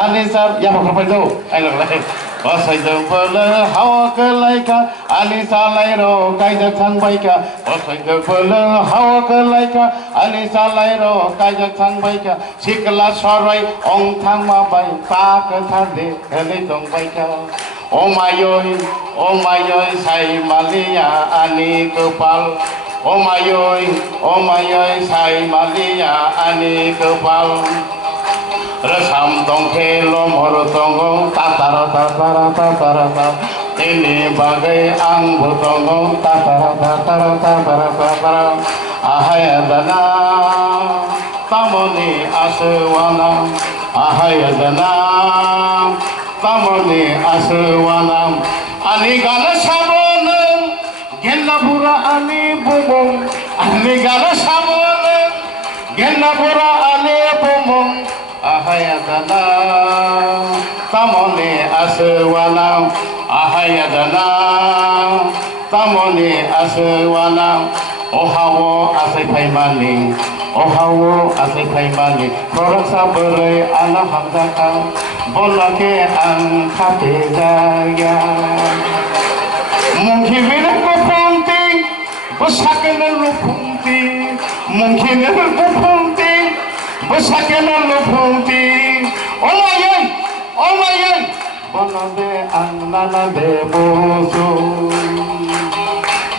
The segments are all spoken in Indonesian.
Alisa ya mau kerja itu ayo lagi Osaido bela hawa kelaika Alisa lairo kaijak sang baika Osaido bela hawa kelaika Alisa lairo kaijak sang baika Sikla sorai ong thang ma bai pa ke thade hele tong baika Omayoi sai malia ani kepal Omayoi sai malia ani kepal Resam tongke lomor tonggong tatara tatara tatara tatara ini bagai anggur tonggong tatara tatara tatara tatara ahayadana tamoni aswana ahayadana tamoni aswana ani gana sabone genapura ani bumong ani gana sabone genapura ani bumong ahayadana tamoni aswana ahayadana tamoni aswana ohawo asai paimani ohawo asai paimani korok sabere ala hamdaka bolake ang kapedaya mungkin bila ko punti besakan lu punti mungkin bila ko punti besakan lu punti olayan bonode ang nanade boso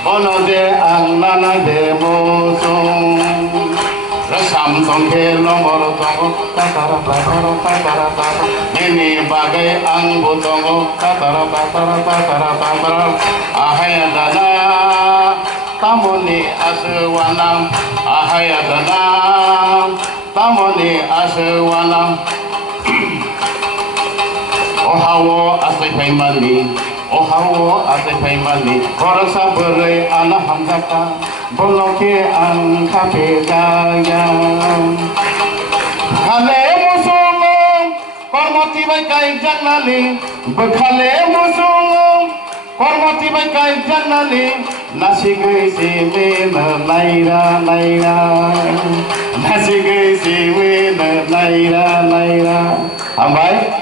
bonode ang nanade boso resam tongke lomor tongo tatara tatara tatara tatara ini bagai anggo tongo tatara tatara tatara tatara ahayadana tamoni aswana ahayadana tamoni aswana ohawo asai paimani ohawo asai paimani korok sabere ala hamzaka boloke ang kapedaya khale musulum kormoti bai kai jannali bekhale musulum kormoti bai kai jannali nasi gai se me naira naira nasi gai se me naira naira ambai